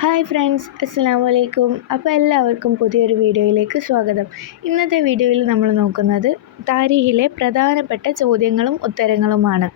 Hi friends, അസ്സലാമു അലൈക്കും. അപ്പോൾ എല്ലാവർക്കും പുതിയൊരു വീഡിയോയിലേക്ക് സ്വാഗതം. ഇന്നത്തെ വീഡിയോയിൽ നമ്മൾ നോക്കുന്നത് താരീഖിലെ പ്രധാനപ്പെട്ട ചോദ്യങ്ങളും ഉത്തരങ്ങളുമാണ്.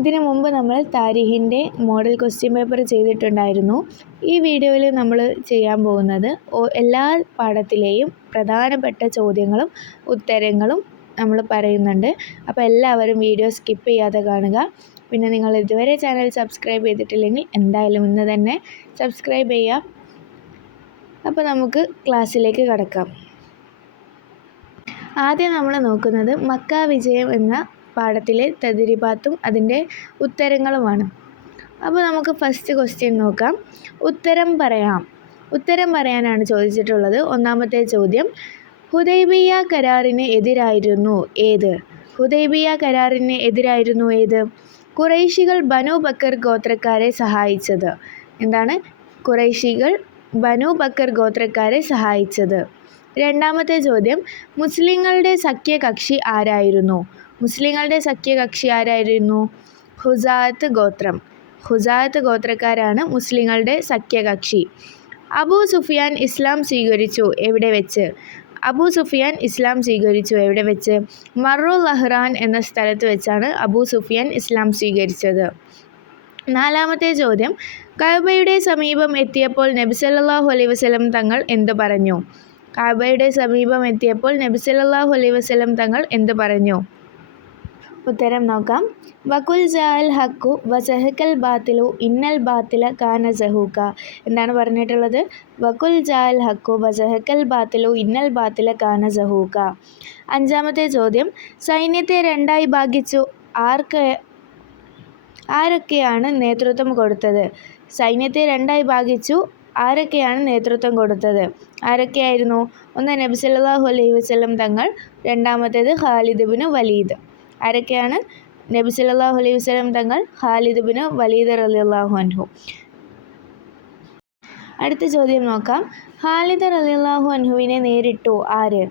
ഇതിനു മുമ്പ് നമ്മൾ താരീഖിൻ്റെ മോഡൽ ക്വസ്റ്റ്യൻ പേപ്പർ ചെയ്തിട്ടുണ്ടായിരുന്നു. ഈ വീഡിയോയിൽ നമ്മൾ ചെയ്യാൻ പോകുന്നത് എല്ലാ പാഠത്തിലെയും പ്രധാനപ്പെട്ട ചോദ്യങ്ങളും ഉത്തരങ്ങളും നമ്മൾ പറയുന്നുണ്ട്. അപ്പോൾ എല്ലാവരും വീഡിയോ സ്കിപ്പ് ചെയ്യാതെ കാണുക. പിന്നെ നിങ്ങൾ ഇതുവരെ ചാനൽ സബ്സ്ക്രൈബ് ചെയ്തിട്ടില്ലെങ്കിൽ എന്തായാലും ഇന്ന് തന്നെ സബ്സ്ക്രൈബ് ചെയ്യാം. അപ്പോൾ നമുക്ക് ക്ലാസ്സിലേക്ക് കടക്കാം. ആദ്യം നമ്മൾ നോക്കുന്നത് മക്ക വിജയം എന്ന പാഠത്തിലെ തദ്രിബാത്തും അതിൻ്റെ ഉത്തരങ്ങളുമാണ്. അപ്പോൾ നമുക്ക് ഫസ്റ്റ് ക്വസ്റ്റ്യൻ നോക്കാം. ഉത്തരം പറയാനാണ് ചോദിച്ചിട്ടുള്ളത്. ഒന്നാമത്തെ ചോദ്യം, ഹുദൈബിയ കരാറിന് എതിരായിരുന്നു ഏത്? ഹുദൈബിയ കരാറിന് എതിരായിരുന്നു ഏത്? ഖുറൈശികൾ ബനു ബക്കർ ഗോത്രക്കാരെ സഹായിച്ചത്. എന്താണ് ഖുറൈശികൾ ബനു ബക്കർ ഗോത്രക്കാരെ സഹായിച്ചത്? രണ്ടാമത്തെ ചോദ്യം, മുസ്ലിങ്ങളുടെ സഖ്യകക്ഷി ആരായിരുന്നു? മുസ്ലിങ്ങളുടെ സഖ്യകക്ഷി ആരായിരുന്നു? ഹുസാഅത്ത് ഗോത്രം. ഹുസാഅത്ത് ഗോത്രക്കാരാണ് മുസ്ലിങ്ങളുടെ സഖ്യകക്ഷി. അബൂ സുഫിയാൻ ഇസ്ലാം സ്വീകരിച്ചു എവിടെ വെച്ച്? അബൂ സുഫിയാൻ ഇസ്ലാം സ്വീകരിച്ചു എവിടെ വെച്ച്? മറുൽ അഹ്റാൻ എന്ന സ്ഥലത്ത് വെച്ചാണ് അബൂ സുഫിയാൻ ഇസ്ലാം സ്വീകരിച്ചത്. നാലാമത്തെ ചോദ്യം, കഅബയുടെ സമീപം എത്തിയപ്പോൾ നബി സല്ലല്ലാഹു അലൈഹി വസല്ലം തങ്ങൾ എന്ത് പറഞ്ഞു? കഅബയുടെ സമീപം എത്തിയപ്പോൾ നബി സല്ലല്ലാഹു അലൈഹി വസല്ലം തങ്ങൾ എന്ത് പറഞ്ഞു? ഉത്തരം നോക്കാം. വകുൽ ജാഅൽ ഹഖു വസഹക്കൽ ബാത്തിലു ഇന്നൽ ബാത്തില കാന സഹൂക. എന്താണ് പറഞ്ഞിട്ടുള്ളത്? വകുൽ ജാഅൽ ഹഖു വസഹക്കൽ ബാത്തിലു ഇന്നൽ ബാത്തില കാന സഹൂക. അഞ്ചാമത്തെ ചോദ്യം, സൈന്യത്തെ രണ്ടായി ഭാഗിച്ചു ആരൊക്കെയാണ് നേതൃത്വം കൊടുത്തത്? സൈന്യത്തെ രണ്ടായി ഭാഗിച്ചു ആരൊക്കെയാണ് നേതൃത്വം കൊടുത്തത്? ആരൊക്കെയായിരുന്നു? ഒന്ന് നബി സല്ലല്ലാഹു അലൈഹി വസല്ലം തങ്ങൾ, രണ്ടാമത്തേത് ഖാലിദ് ഇബ്നു വലീദ്. ആരൊക്കെയാണ്? നബി സല്ലല്ലാഹു അലൈഹി വസല്ലം തങ്ങൾ, ഖാലിദ് ഇബ്നു വലീദ് റളിയല്ലാഹു അൻഹു. അടുത്ത ചോദ്യം നോക്കാം. ഖാലിദ് റളിയല്ലാഹു അൻഹുവിനെ നേരിട്ടു ആര്?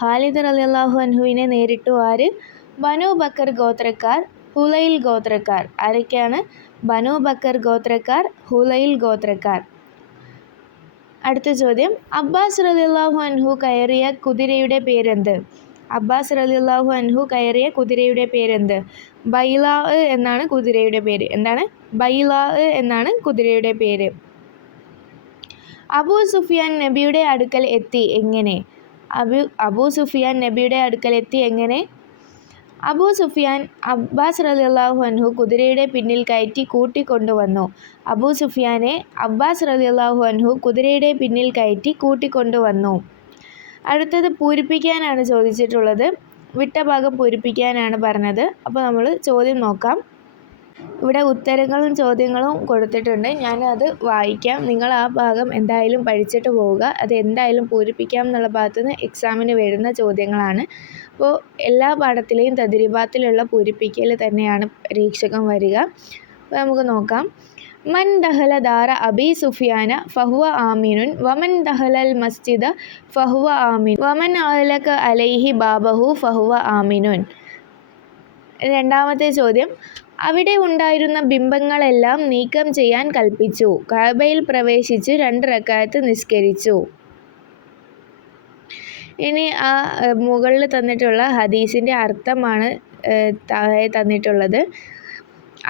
ഖാലിദ് റളിയല്ലാഹു അൻഹുവിനെ നേരിട്ടു ആര്? ബനു ബക്കർ ഗോത്രക്കാർ, ഹുലൈൽ ഗോത്രക്കാർ. ആരൊക്കെയാണ്? ബനു ബക്കർ ഗോത്രക്കാർ, ഹുലൈൽ ഗോത്രക്കാർ. അടുത്ത ചോദ്യം, അബ്ബാസ് റളിയല്ലാഹു അൻഹു കയറിയ കുതിരയുടെ പേരെന്ത്? അബ്ബാസ് റളിയല്ലാഹു അൻഹു കയറിയ കുതിരയുടെ പേരെന്ത്? ബൈലാ എന്നാണ് കുതിരയുടെ പേര്. എന്താണ്? ബൈലാ എന്നാണ് കുതിരയുടെ പേര്. അബൂ സുഫിയാൻ നബിയുടെ അടുക്കൽ എത്തി എങ്ങനെ? അബൂ സുഫിയാൻ നബിയുടെ അടുക്കൽ എത്തി എങ്ങനെ? അബൂ സുഫിയാൻ അബ്ബാസ് റളിയല്ലാഹു അൻഹു കുതിരയുടെ പിന്നിൽ കയറ്റി കൂട്ടിക്കൊണ്ടുവന്നു. അബൂ സുഫിയാനെ അബ്ബാസ് റളിയല്ലാഹു അൻഹു കുതിരയുടെ പിന്നിൽ കയറ്റി കൂട്ടിക്കൊണ്ടുവന്നു. അടുത്തത് പൂരിപ്പിക്കാനാണ് ചോദിച്ചിട്ടുള്ളത്. വിട്ട ഭാഗം പൂരിപ്പിക്കാനാണ് പറഞ്ഞത്. അപ്പോൾ നമ്മൾ ചോദ്യം നോക്കാം. ഇവിടെ ഉത്തരങ്ങളും ചോദ്യങ്ങളും കൊടുത്തിട്ടുണ്ട്. ഞാനത് വായിക്കാം. നിങ്ങൾ ആ ഭാഗം എന്തായാലും പഠിച്ചിട്ട് പോവുക. അത് എന്തായാലും പൂരിപ്പിക്കാം എന്നുള്ള ഭാഗത്ത് നിന്ന് എക്സാമിന് വരുന്ന ചോദ്യങ്ങളാണ്. അപ്പോൾ എല്ലാ പാഠത്തിലെയും തദ്രിബാത്തിലുള്ള പൂരിപ്പിക്കൽ തന്നെയാണ് പരീക്ഷകം വരിക. അപ്പോൾ നമുക്ക് നോക്കാം. മൻ ദഹല ദാറ അബി സുഫിയാന ഫഹുവ ആമിനുൻ വമൻ ദഹലൽ മസ്ജിദ ഫഹുവ ആമിൻ വമൻ അലക അലൈഹി ബാബഹു ഫഹുവ ആമിനുൻ. രണ്ടാമത്തെ ചോദ്യം. അവിടെ ഉണ്ടായിരുന്ന ബിംബങ്ങളെല്ലാം നീക്കം ചെയ്യാൻ കൽപ്പിച്ചു. കഅബയിൽ പ്രവേശിച്ച് 2 റക്അത്ത് നിസ്കരിച്ചു. ഇനി ആ മുകളിൽ തന്നിട്ടുള്ള ഹദീസിൻ്റെ അർത്ഥമാണ് താഴെ തന്നിട്ടുള്ളത്.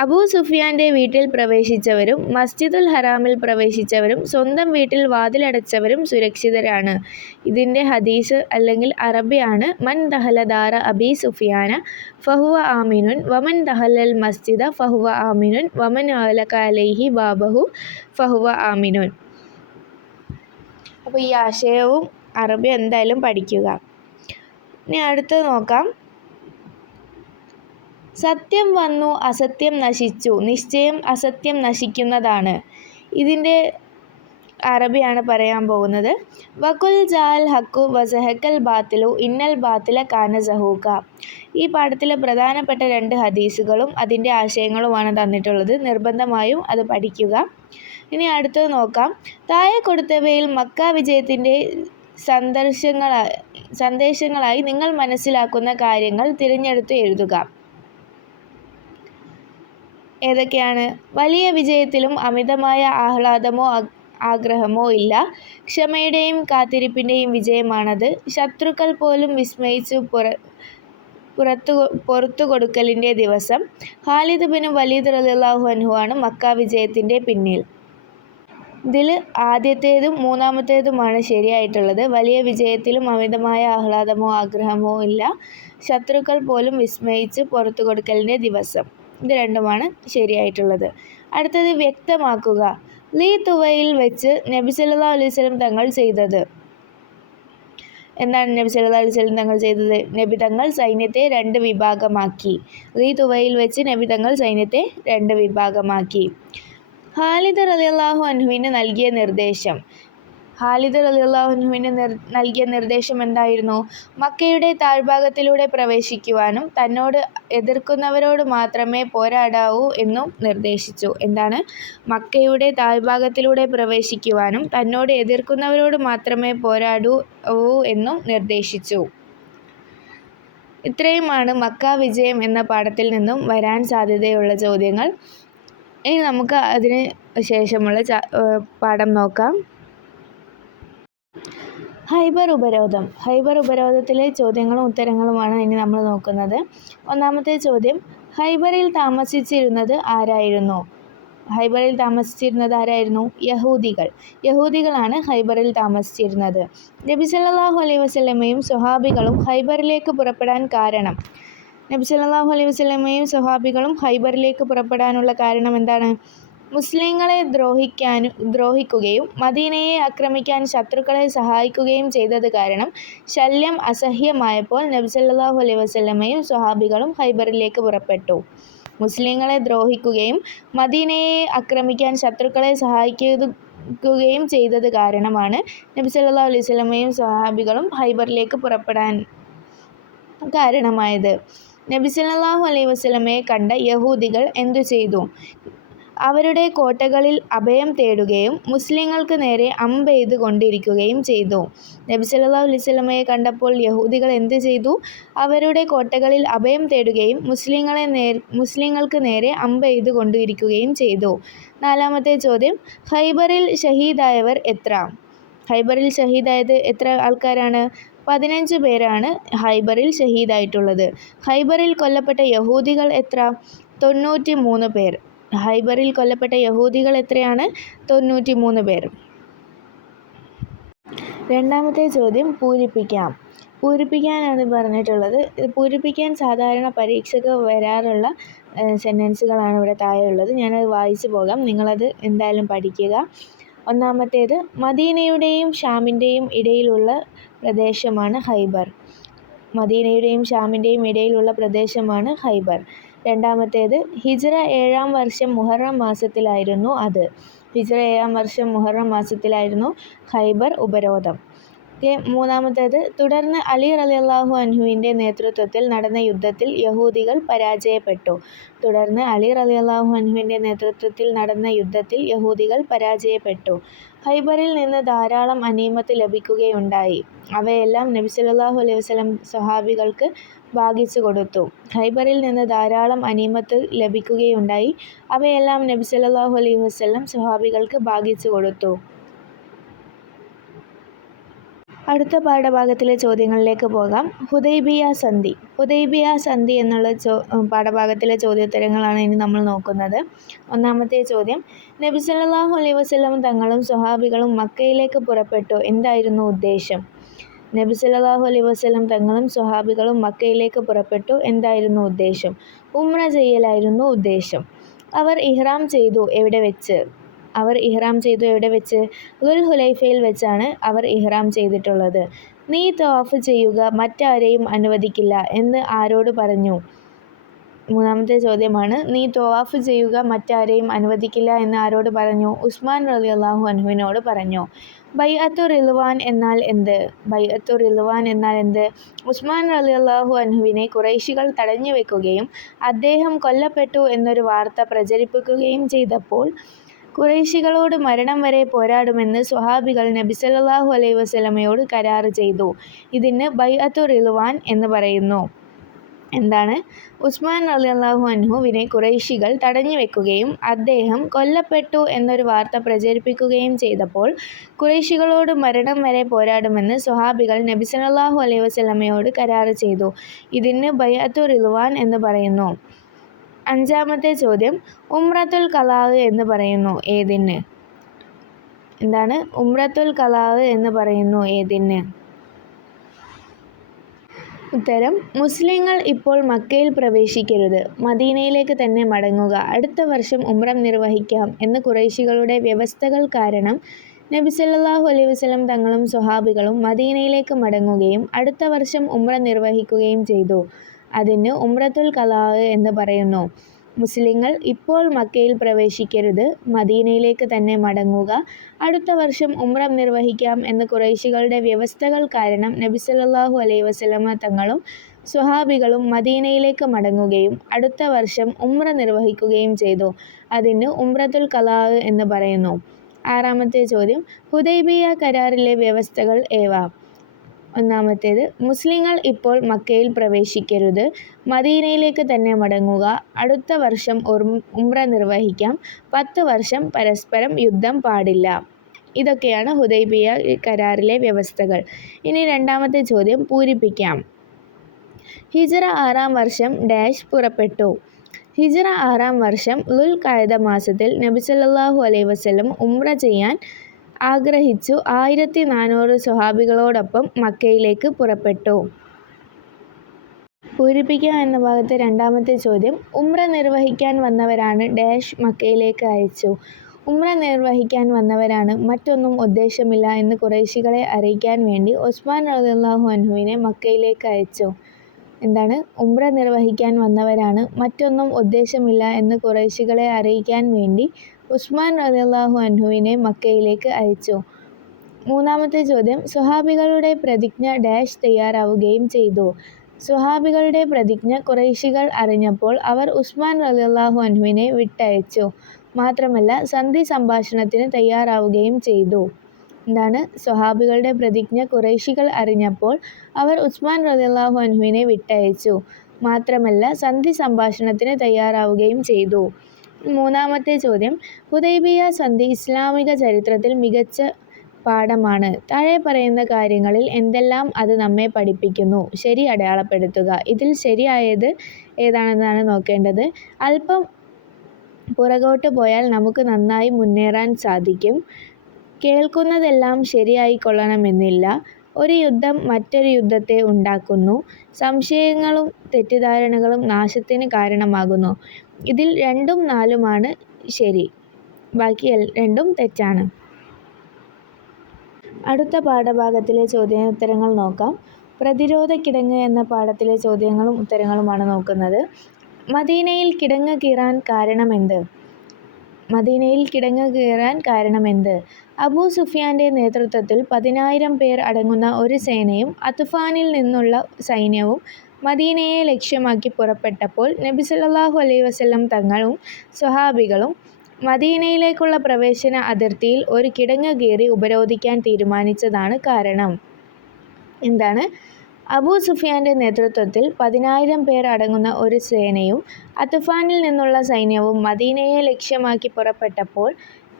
അബൂ സുഫിയാൻ്റെ വീട്ടിൽ പ്രവേശിച്ചവരും മസ്ജിദുൽ ഹറാമിൽ പ്രവേശിച്ചവരും സ്വന്തം വീട്ടിൽ വാതിലടച്ചവരും സുരക്ഷിതരാണ്. ഇതിൻ്റെ ഹദീസ് അല്ലെങ്കിൽ അറബിയാണ് മൻ ദഹല ദാറ അബി സുഫിയാന ഫഹുവ ആമിനുൻ വമൻ ദഹലൽ മസ്ജിദ ഫഹുവ ആമിനുൻ വമൻ അലക അലൈഹി ബാബഹു ഫഹുവ ആമിനുൻ. അപ്പോൾ ഈ ആശയവും അറബി എന്തായാലും പഠിക്കുക. ഇനി അടുത്തത് നോക്കാം. സത്യം വന്നു അസത്യം നശിച്ചു, നിശ്ചയം അസത്യം നശിക്കുന്നതാണ്. ഇതിൻ്റെ അറബിയാണ് പറയാൻ പോകുന്നത്. വകുൽ ജാൽ ഹക്കു വസഹക്കൽ ബാത്തിലു ഇന്നൽ ബാത്തില കാന സഹൂക. ഈ പാഠത്തിലെ പ്രധാനപ്പെട്ട 2 ഹദീസുകളും അതിൻ്റെ ആശയങ്ങളുമാണ് തന്നിട്ടുള്ളത്. നിർബന്ധമായും അത് പഠിക്കുക. ഇനി അടുത്തത് നോക്കാം. താഴെ കൊടുത്തവയിൽ മക്ക വിജയത്തിൻ്റെ സന്ദേശങ്ങളായി നിങ്ങൾ മനസ്സിലാക്കുന്ന കാര്യങ്ങൾ തിരഞ്ഞെടുത്ത് എഴുതുക. ഏതൊക്കെയാണ്? വലിയ വിജയത്തിലും അമിതമായ ആഹ്ലാദമോ ആഗ്രഹമോ ഇല്ല. ക്ഷമയുടെയും കാത്തിരിപ്പിൻ്റെയും വിജയമാണത്. ശത്രുക്കൾ പോലും വിസ്മയിച്ചു പുറത്തു കൊടുക്കലിൻ്റെ ദിവസം. ഖാലിദ് ബിൻ വലീദ് റളിയല്ലാഹു അൻഹു ആണ് മക്ക വിജയത്തിൻ്റെ പിന്നിൽ. ഇതിൽ ആദ്യത്തേതും മൂന്നാമത്തേതുമാണ് ശരിയായിട്ടുള്ളത്. വലിയ വിജയത്തിലും അമിതമായ ആഹ്ലാദമോ ആഗ്രഹമോ ഇല്ല. ശത്രുക്കൾ പോലും വിസ്മയിച്ച് പുറത്തു കൊടുക്കലിൻ്റെ ദിവസം. ഇത് രണ്ടുമാണ് ശരിയായിട്ടുള്ളത്. അടുത്തത് വ്യക്തമാക്കുക. ലീ തുവയിൽ വെച്ച് നബി സല്ലല്ലാഹു അലൈഹി വസല്ലം തങ്ങൾ ചെയ്തത് എന്താണ്? നബി സല്ലല്ലാഹു അലൈഹി വസല്ലം തങ്ങൾ ചെയ്തത്? നബി തങ്ങൾ സൈന്യത്തെ 2 വിഭാഗമാക്കി. ലീ തുവയിൽ വെച്ച് നബി തങ്ങൾ സൈന്യത്തെ 2 വിഭാഗമാക്കി. ഖാലിദ് റളിയല്ലാഹു അൻഹുവിന് നൽകിയ നിർദ്ദേശം. ഖാലിദ് റളിയല്ലാഹു അൻഹുവിന് നൽകിയ നിർദ്ദേശം എന്തായിരുന്നു? മക്കയുടെ താഴ്ഭാഗത്തിലൂടെ പ്രവേശിക്കുവാനും തന്നോട് എതിർക്കുന്നവരോട് മാത്രമേ പോരാടാവൂ എന്നും നിർദ്ദേശിച്ചു. എന്താണ്? മക്കയുടെ താഴ്ഭാഗത്തിലൂടെ പ്രവേശിക്കുവാനും തന്നോട് എതിർക്കുന്നവരോട് മാത്രമേ പോരാടൂ എന്നും നിർദ്ദേശിച്ചു. ഇത്രയുമാണ് മക്ക വിജയം എന്ന പാഠത്തിൽ നിന്നും വരാൻ സാധ്യതയുള്ള ചോദ്യങ്ങൾ. ഇനി നമുക്ക് അതിന് ശേഷമുള്ള പാഠം നോക്കാം. ഹൈബർ ഉപരോധം. ഹൈബർ ഉപരോധത്തിലെ ചോദ്യങ്ങളും ഉത്തരങ്ങളുമാണ് ഇനി നമ്മൾ നോക്കുന്നത്. ഒന്നാമത്തെ ചോദ്യം. ഹൈബറിൽ താമസിച്ചിരുന്നത് ആരായിരുന്നു? ഹൈബറിൽ താമസിച്ചിരുന്നത് ആരായിരുന്നു? യഹൂദികളാണ് ഹൈബറിൽ താമസിച്ചിരുന്നത്. നബി സല്ലല്ലാഹു അലൈഹി വസല്ലമയും സ്വഹാബികളും ഹൈബറിലേക്ക് പുറപ്പെടാൻ കാരണം. നബി സല്ലല്ലാഹു അലൈഹി വസല്ലമയും സ്വഹാബികളും ഹൈബറിലേക്ക് പുറപ്പെടാനുള്ള കാരണം എന്താണ്? മുസ്ലിങ്ങളെ ദ്രോഹിക്കുകയും മദീനയെ ആക്രമിക്കാൻ ശത്രുക്കളെ സഹായിക്കുകയും ചെയ്തത് കാരണം ശല്യം അസഹ്യമായപ്പോൾ നബി സല്ലല്ലാഹു അലൈഹി വസല്ലമയും സ്വഹാബികളും ഹൈബറിലേക്ക് പുറപ്പെട്ടു. മുസ്ലിങ്ങളെ ദ്രോഹിക്കുകയും മദീനയെ ആക്രമിക്കാൻ ശത്രുക്കളെ സഹായിക്കുകയും ചെയ്തത് കാരണമാണ് നബി സല്ലല്ലാഹു അലൈഹി വസല്ലമയും സ്വഹാബികളും ഹൈബറിലേക്ക് പുറപ്പെടാൻ കാരണമായത്. നബി സല്ലല്ലാഹു അലൈഹി വസല്ലമയെ കണ്ട യഹൂദികൾ എന്തു ചെയ്തു? അവരുടെ കോട്ടകളിൽ അഭയം തേടുകയും മുസ്ലിങ്ങൾക്ക് നേരെ അമ്പെയ്ത് കൊണ്ടിരിക്കുകയും ചെയ്തു. നബി സല്ലല്ലാഹു അലൈഹി വസല്ലമയെ കണ്ടപ്പോൾ യഹൂദികൾ എന്ത് ചെയ്തു? അവരുടെ കോട്ടകളിൽ അഭയം തേടുകയും മുസ്ലിങ്ങൾക്ക് നേരെ അമ്പെയ്ത് കൊണ്ടിരിക്കുകയും ചെയ്തു. നാലാമത്തെ ചോദ്യം. ഹൈബറിൽ ഷഹീദായവർ എത്ര? ഹൈബറിൽ ഷഹീദായത് എത്ര ആൾക്കാരാണ്? 15 പേരാണ് ഹൈബറിൽ ഷഹീദായിട്ടുള്ളത്. ഹൈബറിൽ കൊല്ലപ്പെട്ട യഹൂദികൾ എത്ര? 93 പേർ. ഹൈബറിൽ കൊല്ലപ്പെട്ട യഹൂദികൾ എത്രയാണ്? 93 പേർ. രണ്ടാമത്തെ ചോദ്യം. പൂരിപ്പിക്കാനാണ് പറഞ്ഞിട്ടുള്ളത്. പൂരിപ്പിക്കാൻ സാധാരണ പരീക്ഷയ്ക്ക് വരാറുള്ള സെൻറ്റൻസുകളാണ് ഇവിടെ താഴെയുള്ളത്. ഞാനത് വായിച്ചു പോകാം. നിങ്ങളത് എന്തായാലും പഠിക്കുക. ഒന്നാമത്തേത് മദീനയുടെയും ഷാമിൻ്റെയും ഇടയിലുള്ള പ്രദേശമാണ് ഖൈബർ. മദീനയുടെയും ഷാമിൻ്റെയും ഇടയിലുള്ള പ്രദേശമാണ് ഖൈബർ. രണ്ടാമത്തേത് ഹിജ്റ 7-ാം വർഷം മുഹറം മാസത്തിലായിരുന്നു അത്. ഹിജ്റ 7-ാം വർഷം മുഹറം മാസത്തിലായിരുന്നു ഖൈബർ ഉപരോധം. മൂന്നാമത്തേത് തുടർന്ന് അലി റളിയല്ലാഹു അൻഹുവിൻ്റെ നേതൃത്വത്തിൽ നടന്ന യുദ്ധത്തിൽ യഹൂദികൾ പരാജയപ്പെട്ടു. തുടർന്ന് അലി റളിയല്ലാഹു അൻഹുവിൻ്റെ നേതൃത്വത്തിൽ നടന്ന യുദ്ധത്തിൽ യഹൂദികൾ പരാജയപ്പെട്ടു. ഖൈബറിൽ നിന്ന് ധാരാളം ഗനീമത്ത് ലഭിക്കുകയുണ്ടായി. അവയെല്ലാം നബി സല്ലല്ലാഹു അലൈഹി വസല്ലം സ്വഹാബികൾക്ക് ഭാഗിച്ചു കൊടുത്തു. ഖൈബറിൽ നിന്ന് ധാരാളം ഗനീമത്ത് ലഭിക്കുകയുണ്ടായി. അവയെല്ലാം നബി സല്ലല്ലാഹു അലൈഹി വസല്ലം സ്വഹാബികൾക്ക് ഭാഗിച്ചു കൊടുത്തു. അടുത്ത പാഠഭാഗത്തിലെ ചോദ്യങ്ങളിലേക്ക് പോകാം. ഹുദൈബിയ സന്ധി. ഹുദൈബിയ സന്ധി എന്നുള്ള പാഠഭാഗത്തിലെ ചോദ്യോത്തരങ്ങളാണ് ഇനി നമ്മൾ നോക്കുന്നത്. ഒന്നാമത്തെ ചോദ്യം, നബി സല്ലല്ലാഹു അലൈഹി വസല്ലം തങ്ങളും സ്വഹാബികളും മക്കയിലേക്ക് പുറപ്പെട്ടു. എന്തായിരുന്നു ഉദ്ദേശം? നബി സല്ലല്ലാഹു അലൈഹി വസല്ലം തങ്ങളും സ്വഹാബികളും മക്കയിലേക്ക് പുറപ്പെട്ടു. എന്തായിരുന്നു ഉദ്ദേശം? ഉംറ ചെയ്യലായിരുന്നു ഉദ്ദേശം. അവർ ഇഹ്റാം ചെയ്തു. എവിടെ വെച്ച്? ദുൽ ഹുലൈഫയിൽ വെച്ചാണ് അവർ ഇഹ്റാം ചെയ്തിട്ടുള്ളത്. നീ തവാഫ് ചെയ്യുക, മറ്റാരെയും അനുവദിക്കില്ല എന്ന് ആരോട് പറഞ്ഞു? മൂന്നാമത്തെ ചോദ്യമാണ്, നീ തവാഫ് ചെയ്യുക, മറ്റാരെയും അനുവദിക്കില്ല എന്ന് ആരോട് പറഞ്ഞു? ഉസ്മാൻ റളിയല്ലാഹു അൻഹുവിനോട് പറഞ്ഞു. ബൈഅത്തു റിദ്വാൻ എന്നാൽ എന്ത്? ഉസ്മാൻ റളിയല്ലാഹു അൻഹുവിനെ ഖുറൈശികൾ തടഞ്ഞു വെക്കുകയും അദ്ദേഹം കൊല്ലപ്പെട്ടു എന്നൊരു വാർത്ത പ്രചരിപ്പിക്കുകയും ചെയ്തപ്പോൾ ഖുറൈശികളോട് മരണം വരെ പോരാടുമെന്ന് സ്വഹാബികൾ നബി സല്ലല്ലാഹു അലൈഹി വസല്ലമയോട് കരാർ ചെയ്തു. ഇതിന് ബൈഅത്തു റിദ്വാൻ എന്ന് പറയുന്നു. എന്താണ്? ഉസ്മാൻ റളിയല്ലാഹു അൻഹുവിനെ ഖുറൈശികൾ തടഞ്ഞു വെക്കുകയും അദ്ദേഹം കൊല്ലപ്പെട്ടു എന്നൊരു വാർത്ത പ്രചരിപ്പിക്കുകയും ചെയ്തപ്പോൾ ഖുറൈശികളോട് മരണം വരെ പോരാടുമെന്ന് സ്വഹാബികൾ നബി സല്ലല്ലാഹു അലൈഹി വസല്ലമയോട് കരാർ ചെയ്തു. ഇതിന് ബൈഅത്തു റിദ്വാൻ എന്ന് പറയുന്നു. അഞ്ചാമത്തെ ചോദ്യം, ഉംറത്തുൽ ഖളാ എന്ന് പറയുന്നു ഏതിന്? എന്താണ് ഉംറത്തുൽ ഖളാ എന്ന് പറയുന്നു ഏതിന്? ഉത്തരം, മുസ്ലിങ്ങൾ ഇപ്പോൾ മക്കയിൽ പ്രവേശിക്കരുത്, മദീനയിലേക്ക് തന്നെ മടങ്ങുക, അടുത്ത വർഷം ഉംറ നിർവഹിക്കാം എന്ന് ഖുറൈശികളുടെ വ്യവസ്ഥകൾ കാരണം നബി സല്ലല്ലാഹു അലൈഹി വസല്ലം തങ്ങളും സ്വഹാബികളും മദീനയിലേക്ക് മടങ്ങുകയും അടുത്ത വർഷം ഉംറ നിർവഹിക്കുകയും ചെയ്തു. അതിന് ഉംറത്തുൽ ഖളാ എന്ന് പറയുന്നു. മുസ്ലിങ്ങൾ ഇപ്പോൾ മക്കയിൽ പ്രവേശിക്കരുത്, മദീനയിലേക്ക് തന്നെ മടങ്ങുക, അടുത്ത വർഷം ഉംറ നിർവഹിക്കാം എന്ന് ഖുറൈശികളുടെ വ്യവസ്ഥകൾ കാരണം നബി സല്ലല്ലാഹു അലൈഹി വസല്ലമ തങ്ങളും സ്വഹാബികളും മദീനയിലേക്ക് മടങ്ങുകയും അടുത്ത വർഷം ഉംറ നിർവഹിക്കുകയും ചെയ്തു. അതിന് ഉംറത്തുൽ ഖളാ എന്ന് പറയുന്നു. ആറാമത്തെ ചോദ്യം, ഹുദൈബിയ കരാറിലെ വ്യവസ്ഥകൾ ഏവ? ഒന്നാമത്തേത്, മുസ്ലിങ്ങൾ ഇപ്പോൾ മക്കയിൽ പ്രവേശിക്കരുത്, മദീനയിലേക്ക് തന്നെ മടങ്ങുക, അടുത്ത വർഷം ഉംറ നിർവഹിക്കാം, 10 വർഷം പരസ്പരം യുദ്ധം പാടില്ല. ഇതൊക്കെയാണ് ഹുദൈബിയ കരാറിലെ വ്യവസ്ഥകൾ. ഇനി രണ്ടാമത്തെ ചോദ്യം പൂരിപ്പിക്കാം. ഹിജ്റ 6-ാം വർഷം ഡാഷ് പുറപ്പെട്ടു. ഹിജ്റ 6-ാം വർഷം ദുൽ ഖഅദ മാസത്തിൽ നബി സല്ലല്ലാഹു അലൈഹി വസല്ലം ഉംറ ചെയ്യാൻ ആഗ്രഹിച്ചു 1400 സ്വഹാബികളോടൊപ്പം മക്കയിലേക്ക് പുറപ്പെട്ടു. പൂരിപ്പിക്കുക എന്ന ഭാഗത്തെ രണ്ടാമത്തെ ചോദ്യം, ഉംറ നിർവഹിക്കാൻ വന്നവരാണ് ഡാഷ് മക്കയിലേക്ക് അയച്ചു. ഉംറ നിർവഹിക്കാൻ വന്നവരാണ്, മറ്റൊന്നും ഉദ്ദേശമില്ല എന്ന് ഖുറൈശികളെ അറിയിക്കാൻ വേണ്ടി ഉസ്മാൻ റളിയല്ലാഹു അൻഹുവിനെ മക്കയിലേക്ക് അയച്ചു. എന്താണ്? ഉംറ നിർവഹിക്കാൻ വന്നവരാണ്, മറ്റൊന്നും ഉദ്ദേശമില്ല എന്ന് ഖുറൈശികളെ അറിയിക്കാൻ വേണ്ടി ഉസ്മാൻ റളിയല്ലാഹു അൻഹുവിനെ മക്കയിലേക്ക് അയച്ചു. മൂന്നാമത്തെ ചോദ്യം, സ്വഹാബികളുടെ പ്രതിജ്ഞ ഡാഷ് തയ്യാറാവുകയും ചെയ്തു. സ്വഹാബികളുടെ പ്രതിജ്ഞ ഖുറൈശികൾ അറിഞ്ഞപ്പോൾ അവർ ഉസ്മാൻ റളിയല്ലാഹു അൻഹുവിനെ വിട്ടയച്ചു. മാത്രമല്ല സന്ധി സംഭാഷണത്തിന് തയ്യാറാവുകയും ചെയ്തു. എന്താണ്? സ്വഹാബികളുടെ പ്രതിജ്ഞ ഖുറൈശികൾ അറിഞ്ഞപ്പോൾ അവർ ഉസ്മാൻ റളിയല്ലാഹു അൻഹുവിനെ വിട്ടയച്ചു. മാത്രമല്ല സന്ധി സംഭാഷണത്തിന് തയ്യാറാവുകയും ചെയ്തു. മൂന്നാമത്തെ ചോദ്യം, ഹുദൈബിയ സന്ധി ഇസ്ലാമിക ചരിത്രത്തിൽ മികച്ച പാഠമാണ്. താഴെ പറയുന്ന കാര്യങ്ങളിൽ എന്തെല്ലാം അത് നമ്മെ പഠിപ്പിക്കുന്നു? ശരി അടയാളപ്പെടുത്തുക. ഇതിൽ ശരിയായത് ഏതാണെന്നാണ് നോക്കേണ്ടത്. അല്പം പുറകോട്ട് പോയാൽ നമുക്ക് നന്നായി മുന്നേറാൻ സാധിക്കും. കേൾക്കുന്നതെല്ലാം ശരിയായിക്കൊള്ളണമെന്നില്ല. ഒരു യുദ്ധം മറ്റൊരു യുദ്ധത്തെ ഉണ്ടാക്കുന്നു. സംശയങ്ങളും തെറ്റിദ്ധാരണകളും നാശത്തിന് കാരണമാകുന്നു. ഇതിൽ 2ഉം 4ഉമാണ് ശരി, ബാക്കി രണ്ടും തെറ്റാണ്. അടുത്ത പാഠഭാഗത്തിലെ ചോദ്യോത്തരങ്ങൾ നോക്കാം. പ്രതിരോധ കിടങ്ങ് എന്ന പാഠത്തിലെ ചോദ്യങ്ങളും ഉത്തരങ്ങളുമാണ് നോക്കുന്നത്. മദീനയിൽ കിടങ്ങ് കീറാൻ കാരണമെന്ത്? മദീനയിൽ കിടങ്ങ് കീറാൻ കാരണമെന്ത്? അബൂ സുഫിയാന്റെ നേതൃത്വത്തിൽ 10,000 പേർ അടങ്ങുന്ന ഒരു സേനയും അത്ഫാനിൽ നിന്നുള്ള സൈന്യവും മദീനയെ ലക്ഷ്യമാക്കി പുറപ്പെട്ടപ്പോൾ നബി സല്ലല്ലാഹു അലൈഹി വസല്ലം തങ്ങളും സ്വഹാബികളും മദീനയിലേക്കുള്ള പ്രവേശന അതിർത്തിയിൽ ഒരു കിടങ്ങ് കീറി ഉപരോധിക്കാൻ തീരുമാനിച്ചതാണ് കാരണം. എന്താണ്? അബൂ സുഫിയാന്റെ നേതൃത്വത്തിൽ 10,000 പേർ അടങ്ങുന്ന ഒരു സേനയും അത്ഫാനിൽ നിന്നുള്ള സൈന്യവും മദീനയെ ലക്ഷ്യമാക്കി പുറപ്പെട്ടപ്പോൾ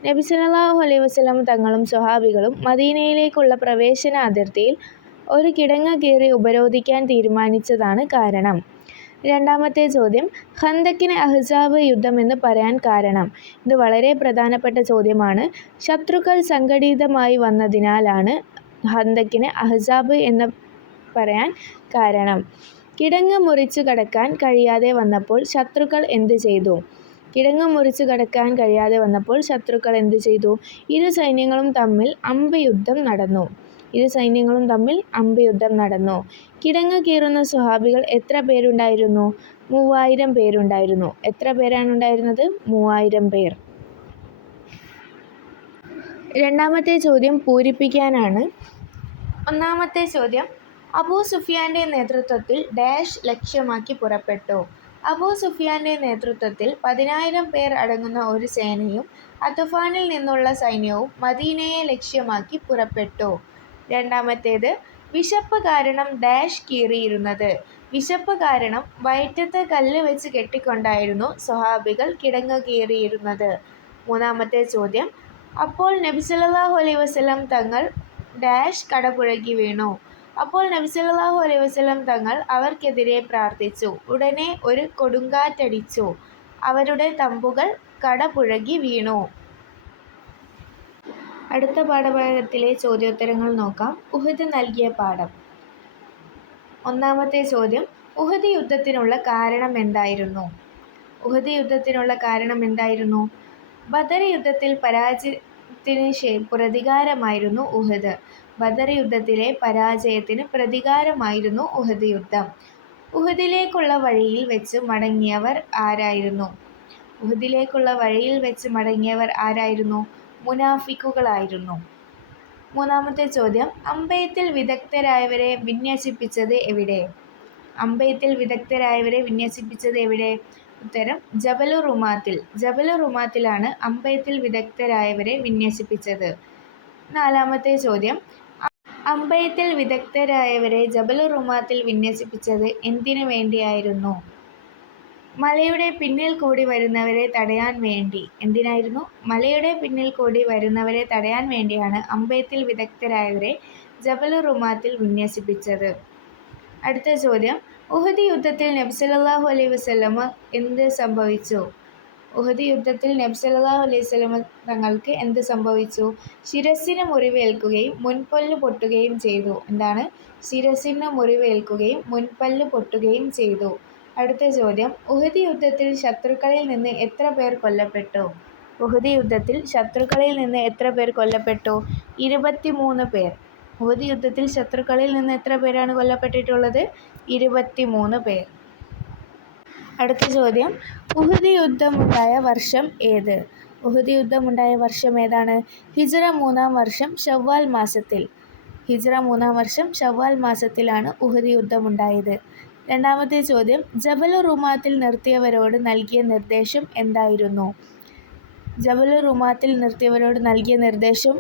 നബി സല്ലല്ലാഹു അലൈഹി വസല്ലം തങ്ങളും സ്വഹാബികളും മദീനയിലേക്കുള്ള പ്രവേശന അതിർത്തിയിൽ ഒരു കിടങ്ങ് കീറി ഉപരോധിക്കാൻ തീരുമാനിച്ചതാണ് കാരണം. രണ്ടാമത്തെ ചോദ്യം, ഖന്തക്കിന് അഹ്സാബ് യുദ്ധമെന്ന് പറയാൻ കാരണം. ഇത് വളരെ പ്രധാനപ്പെട്ട ചോദ്യമാണ്. ശത്രുക്കൾ സംഘടിതമായി വന്നതിനാലാണ് ഖന്തക്കിന് അഹ്സാബ് എന്ന് പറയാൻ കാരണം. കിടങ്ങ് മുറിച്ചു കടക്കാൻ കഴിയാതെ വന്നപ്പോൾ ശത്രുക്കൾ എന്ത് ചെയ്തു? കിടങ്ങ് മുറിച്ചു കടക്കാൻ കഴിയാതെ വന്നപ്പോൾ ശത്രുക്കൾ എന്ത് ചെയ്തു? ഇരു സൈന്യങ്ങളും തമ്മിൽ അമ്പ് യുദ്ധം നടന്നു. കിടങ്ങ് കീറുന്ന സ്വഹാബികൾ എത്ര പേരുണ്ടായിരുന്നു? 3000 പേരുണ്ടായിരുന്നു. എത്ര പേരാണ് ഉണ്ടായിരുന്നത്? 3000 പേർ. രണ്ടാമത്തെ ചോദ്യം പൂരിപ്പിക്കാനാണ്. ഒന്നാമത്തെ ചോദ്യം, അബൂ സുഫിയാന്റെ നേതൃത്വത്തിൽ ഡാഷ് ലക്ഷ്യമാക്കി പുറപ്പെട്ടു. അബൂ സുഫിയാന്റെ നേതൃത്വത്തിൽ 10,000 പേർ അടങ്ങുന്ന ഒരു സേനയും അത്ഫാനിൽ നിന്നുള്ള സൈന്യവും മദീനയെ ലക്ഷ്യമാക്കി പുറപ്പെട്ടു. രണ്ടാമത്തേത്, വിശപ്പ് കാരണം ഡാഷ് കീറിയിരുന്നത്. വിശപ്പ് കാരണം വയറ്റത്ത് കല്ല് വെച്ച് കെട്ടിക്കൊണ്ടായിരുന്നു സ്വഹാബികൾ കിടങ്ങ് കീറിയിരുന്നത്. മൂന്നാമത്തെ ചോദ്യം, അപ്പോൾ നബി സല്ലല്ലാഹു അലൈഹി വസല്ലം തങ്ങൾ ഡാഷ് കടപുഴകി വീണു. അപ്പോൾ നബി സല്ലല്ലാഹു അലൈഹി വസല്ലം തങ്ങൾ അവർക്കെതിരെ പ്രാർത്ഥിച്ചു. ഉടനെ ഒരു കൊടുങ്കാറ്റടിച്ചു. അവരുടെ തമ്പുകൾ കടപുഴകി വീണു. അടുത്ത പാഠഭാഗത്തിലെ ചോദ്യോത്തരങ്ങൾ നോക്കാം. ഉഹദ് നൽകിയ പാഠം. ഒന്നാമത്തെ ചോദ്യം, ഉഹദ് യുദ്ധത്തിനുള്ള കാരണം എന്തായിരുന്നു? ഉഹദ് യുദ്ധത്തിനുള്ള കാരണം എന്തായിരുന്നു? ബദർ യുദ്ധത്തിൽ പരാജയത്തിന് പ്രതികാരമായിരുന്നു ഉഹദ്. ബദർ യുദ്ധത്തിലെ പരാജയത്തിന് പ്രതികാരമായിരുന്നു ഉഹദ് യുദ്ധം. ഉഹദിലേക്കുള്ള വഴിയിൽ വെച്ച് മടങ്ങിയവർ ആരായിരുന്നു? ഉഹദിലേക്കുള്ള വഴിയിൽ വെച്ച് മടങ്ങിയവർ ആരായിരുന്നു? മുനാഫിക്കുകളായിരുന്നു. മൂന്നാമത്തെ ചോദ്യം, അമ്പെയ്ത്തിൽ വിദഗ്ധരായവരെ വിന്യസിപ്പിച്ചത് എവിടെ? അമ്പെയ്ത്തിൽ വിദഗ്ധരായവരെ വിന്യസിപ്പിച്ചത് എവിടെ? ഉത്തരം, ജബലു റുമാത്തിൽ. ജബലു റുമാത്തിലാണ് അമ്പെയ്ത്തിൽ വിദഗ്ധരായവരെ വിന്യസിപ്പിച്ചത്. നാലാമത്തെ ചോദ്യം, അമ്പെയ്ത്തിൽ വിദഗ്ധരായവരെ ജബലു റുമാത്തിൽ വിന്യസിപ്പിച്ചത് എന്തിനു വേണ്ടിയായിരുന്നു? മലയുടെ പിന്നിൽ കൂടി വരുന്നവരെ തടയാൻ വേണ്ടി. എന്തിനായിരുന്നു? മലയുടെ പിന്നിൽ കൂടി വരുന്നവരെ തടയാൻ വേണ്ടിയാണ് അമ്പെയ്ത്തിൽ വിദഗ്ധരായവരെ ജബലു റുമാത്തിൽ വിന്യസിപ്പിച്ചത്. അടുത്ത ചോദ്യം, ഉഹദ് യുദ്ധത്തിൽ നബി സല്ലല്ലാഹു അലൈഹി വസല്ലമ എന്ത് സംഭവിച്ചു? ഉഹദ് യുദ്ധത്തിൽ നബി സല്ലല്ലാഹു അലൈഹി വസല്ലമ തങ്ങൾക്ക് എന്ത് സംഭവിച്ചു? ശിരസ്സിന് മുറിവേൽക്കുകയും മുൻപല്ല് പൊട്ടുകയും ചെയ്തു. എന്താണ്? ശിരസ്സിന് മുറിവേൽക്കുകയും മുൻപല്ല് പൊട്ടുകയും ചെയ്തു. അടുത്ത ചോദ്യം, ഉഹദ് യുദ്ധത്തിൽ ശത്രുക്കളിൽ നിന്ന് എത്ര പേർ കൊല്ലപ്പെട്ടു? ഉഹദ് യുദ്ധത്തിൽ ശത്രുക്കളിൽ നിന്ന് എത്ര പേർ കൊല്ലപ്പെട്ടു? 23 പേർ. ഉഹദ് യുദ്ധത്തിൽ ശത്രുക്കളിൽ നിന്ന് എത്ര പേരാണ് കൊല്ലപ്പെട്ടിട്ടുള്ളത്? 23 പേർ. അടുത്ത ചോദ്യം, ഉഹദ് യുദ്ധമുണ്ടായ വർഷം ഏത്? ഉഹദ് യുദ്ധമുണ്ടായ വർഷം ഏതാണ്? ഹിജ്റ 3-ാം വർഷം ശവ്വാൽ മാസത്തിൽ. ഹിജ്റ 3-ാം വർഷം ശവ്വാൽ മാസത്തിലാണ് ഉഹദ് യുദ്ധമുണ്ടായത്. രണ്ടാമത്തെ ചോദ്യം, ജബലു റുമാത്തിൽ നിർത്തിയവരോട് നൽകിയ നിർദ്ദേശം എന്തായിരുന്നു? ജബലു റുമാത്തിൽ നിർത്തിയവരോട് നൽകിയ നിർദ്ദേശം,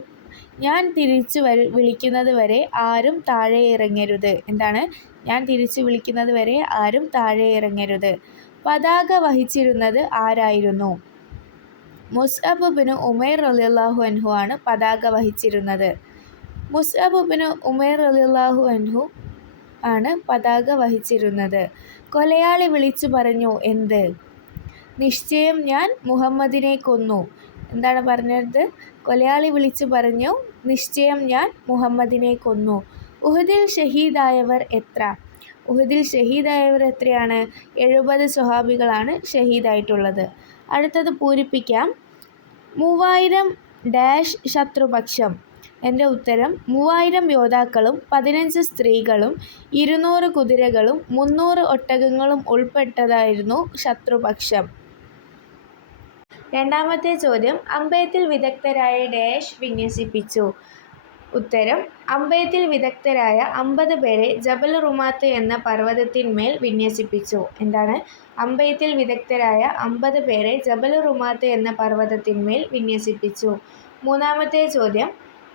ഞാൻ തിരിച്ചു വിളിക്കുന്നത് വരെ ആരും താഴെ ഇറങ്ങരുത്. എന്താണ്? ഞാൻ തിരിച്ചു വിളിക്കുന്നത് വരെ ആരും താഴെ ഇറങ്ങരുത്. പതാക വഹിച്ചിരുന്നത് ആരായിരുന്നു? മുസ്അബ് ഇബ്നു ഉമൈർ റളിയല്ലാഹു അൻഹു ആണ് പതാക വഹിച്ചിരുന്നത്. മുസ്അബ് ഇബ്നു ഉമൈർ റളിയല്ലാഹു അൻഹു ആണ് പതാക വഹിച്ചിരുന്നത്. കൊലയാളി വിളിച്ചു പറഞ്ഞു എന്ത്? നിശ്ചയം ഞാൻ മുഹമ്മദിനെ കൊന്നു. എന്താണ് പറഞ്ഞത്? കൊലയാളി വിളിച്ചു പറഞ്ഞു, നിശ്ചയം ഞാൻ മുഹമ്മദിനെ കൊന്നു. ഉഹദിൽ ഷഹീദായവർ എത്ര? ഉഹദിൽ ഷഹീദായവർ എത്രയാണ്? 70 സ്വഹാബികളാണ് ഷഹീദായിട്ടുള്ളത്. അടുത്തത് പൂരിപ്പിക്കാം. 3000 ഡാഷ് ശത്രുപക്ഷം. എൻ്റെ ഉത്തരം 3000 യോദ്ധാക്കളും 15 സ്ത്രീകളും 200 കുതിരകളും 300 ഒട്ടകങ്ങളും ഉൾപ്പെട്ടതായിരുന്നു ശത്രുപക്ഷം. രണ്ടാമത്തെ ചോദ്യം, അമ്പെയ്ത്തിൽ വിദഗ്ധരായ ഡാഷ് വിന്യസിപ്പിച്ചു. ഉത്തരം, അമ്പെയ്ത്തിൽ വിദഗ്ധരായ 50 പേരെ ജബൽ റുമാത്ത് എന്ന പർവ്വതത്തിന്മേൽ വിന്യസിപ്പിച്ചു. എന്താണ്? അമ്പെയ്ത്തിൽ വിദഗ്ധരായ 50 പേരെ ജബൽ റുമാത്ത് എന്ന പർവ്വതത്തിന്മേൽ വിന്യസിപ്പിച്ചു. മൂന്നാമത്തെ ചോദ്യം,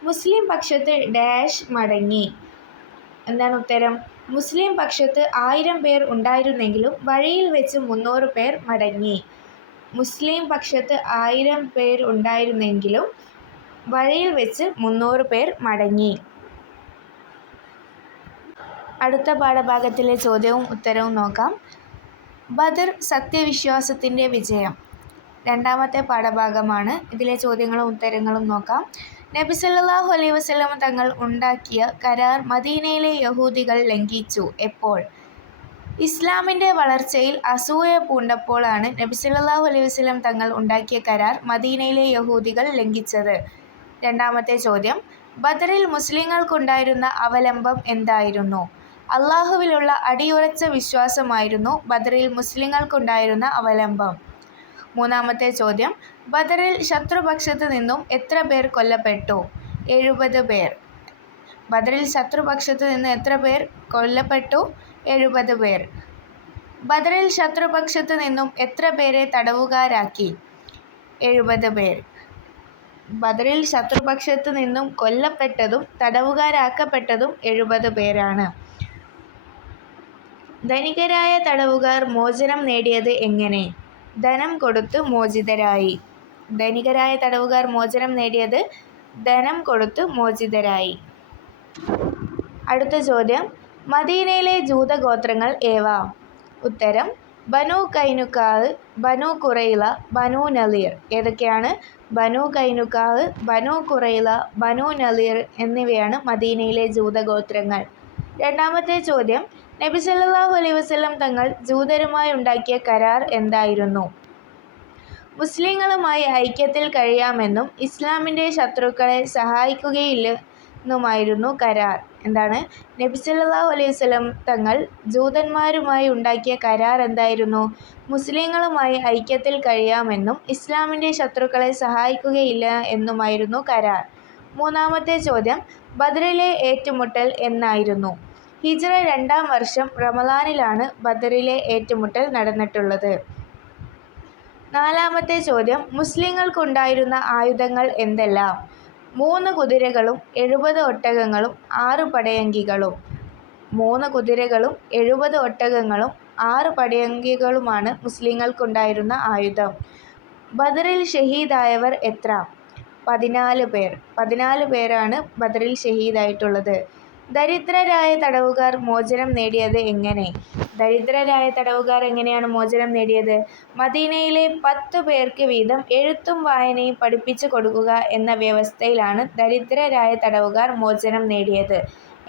മുസ്ലിം പക്ഷത്ത് ഡാഷ് മടങ്ങി. എന്താണ് ഉത്തരം? മുസ്ലിം പക്ഷത്ത് 1000 പേർ ഉണ്ടായിരുന്നെങ്കിലും വഴിയിൽ വെച്ച് 300 പേർ മടങ്ങി. മുസ്ലിം പക്ഷത്ത് 1000 പേർ ഉണ്ടായിരുന്നെങ്കിലും വഴിയിൽ വെച്ച് 300 പേർ മടങ്ങി. അടുത്ത പാഠഭാഗത്തിലെ ചോദ്യവും ഉത്തരവും നോക്കാം. ബദർ സത്യവിശ്വാസത്തിൻ്റെ വിജയം. രണ്ടാമത്തെ പാഠഭാഗമാണ്. ഇതിലെ ചോദ്യങ്ങളും ഉത്തരങ്ങളും നോക്കാം. നബി സല്ലല്ലാഹു അലൈഹി വസല്ലം തങ്ങൾ ഉണ്ടാക്കിയ കരാർ മദീനയിലെ യഹൂദികൾ ലംഘിച്ചു. എപ്പോൾ? ഇസ്ലാമിൻ്റെ വളർച്ചയിൽ അസൂയ പൂണ്ടപ്പോഴാണ് നബി സല്ലല്ലാഹു അലൈഹി വസല്ലം തങ്ങൾ ഉണ്ടാക്കിയ കരാർ മദീനയിലെ യഹൂദികൾ ലംഘിച്ചത്. രണ്ടാമത്തെ ചോദ്യം, ബദറിൽ മുസ്ലിങ്ങൾക്കുണ്ടായിരുന്ന അവലംബം എന്തായിരുന്നു? അള്ളാഹുവിലുള്ള അടിയുറച്ച വിശ്വാസമായിരുന്നു ബദറിൽ മുസ്ലിങ്ങൾക്കുണ്ടായിരുന്ന അവലംബം. മൂന്നാമത്തെ ചോദ്യം, ബദറിൽ ശത്രുപക്ഷത്ത് നിന്നും എത്ര പേർ കൊല്ലപ്പെട്ടു? 70 പേർ. ബദറിൽ ശത്രുപക്ഷത്ത് നിന്ന് എത്ര പേർ കൊല്ലപ്പെട്ടു? 70 പേർ. ബദറിൽ ശത്രുപക്ഷത്ത് നിന്നും എത്ര പേരെ തടവുകാരാക്കി? 70 പേർ. ബദറിൽ ശത്രുപക്ഷത്ത് നിന്നും കൊല്ലപ്പെട്ടതും തടവുകാരാക്കപ്പെട്ടതും 70 പേരാണ്. ധനികരായ തടവുകാർ മോചനം നേടിയത് എങ്ങനെ? ധനം കൊടുത്ത് മോചിതരായി. ധനികരായ തടവുകാർ മോചനം നേടിയത് ധനം കൊടുത്ത് മോചിതരായി. അടുത്ത ചോദ്യം, മദീനയിലെ ജൂതഗോത്രങ്ങൾ ഏവ? ഉത്തരം, ബനു കൈനുക്കാഹ്, ബനു ഖുറൈള, ബനു നളീർ. ഏതൊക്കെയാണ്? ബനു കൈനുക്കാഹ്, ബനു ഖുറൈള, ബനു നളീർ എന്നിവയാണ് മദീനയിലെ ജൂതഗോത്രങ്ങൾ. രണ്ടാമത്തെ ചോദ്യം, നബി സല്ലല്ലാഹു അലൈഹി വസല്ലം തങ്ങൾ ജൂതരുമായി ഉണ്ടാക്കിയ കരാർ എന്തായിരുന്നു? മുസ്ലിങ്ങളുമായി ഐക്യത്തിൽ കഴിയാമെന്നും ഇസ്ലാമിൻ്റെ ശത്രുക്കളെ സഹായിക്കുകയില്ലെന്നുമായിരുന്നു കരാർ. എന്താണ്? നബി സല്ലല്ലാഹു അലൈഹി വസല്ലം തങ്ങൾ ജൂതന്മാരുമായി ഉണ്ടാക്കിയ കരാർ എന്തായിരുന്നു? മുസ്ലിങ്ങളുമായി ഐക്യത്തിൽ കഴിയാമെന്നും ഇസ്ലാമിൻ്റെ ശത്രുക്കളെ സഹായിക്കുകയില്ല എന്നുമായിരുന്നു കരാർ. മൂന്നാമത്തെ ചോദ്യം, ബദറിലെ ഏറ്റുമുട്ടൽ എന്നായിരുന്നു? ഹിജ്റ 2-ാം വർഷം റമളാനിലാണ് ബദറിലെ ഏറ്റുമുട്ടൽ നടന്നിട്ടുള്ളത്. നാലാമത്തെ ചോദ്യം, മുസ്ലിങ്ങൾക്കുണ്ടായിരുന്ന ആയുധങ്ങൾ എന്തെല്ലാം? 3 കുതിരകളും 70 ഒട്ടകങ്ങളും 6 പടയങ്കികളും. 3 കുതിരകളും 70 ഒട്ടകങ്ങളും 6 പടയങ്കികളുമാണ് മുസ്ലിങ്ങൾക്കുണ്ടായിരുന്ന ആയുധം. ബദറിൽ ഷഹീദായവർ എത്ര? 14 പേർ. 14 പേരാണ് ബദറിൽ ഷഹീദായിട്ടുള്ളത്. ദരിദ്രരായ തടവുകാർ മോചനം നേടിയത് എങ്ങനെ? ദരിദ്രരായ തടവുകാർ എങ്ങനെയാണ് മോചനം നേടിയത്? മദീനയിലെ 10 പേർക്ക് വീതം എഴുത്തും വായനയും പഠിപ്പിച്ചു കൊടുക്കുക എന്ന വ്യവസ്ഥയിലാണ് ദരിദ്രരായ തടവുകാർ മോചനം നേടിയത്.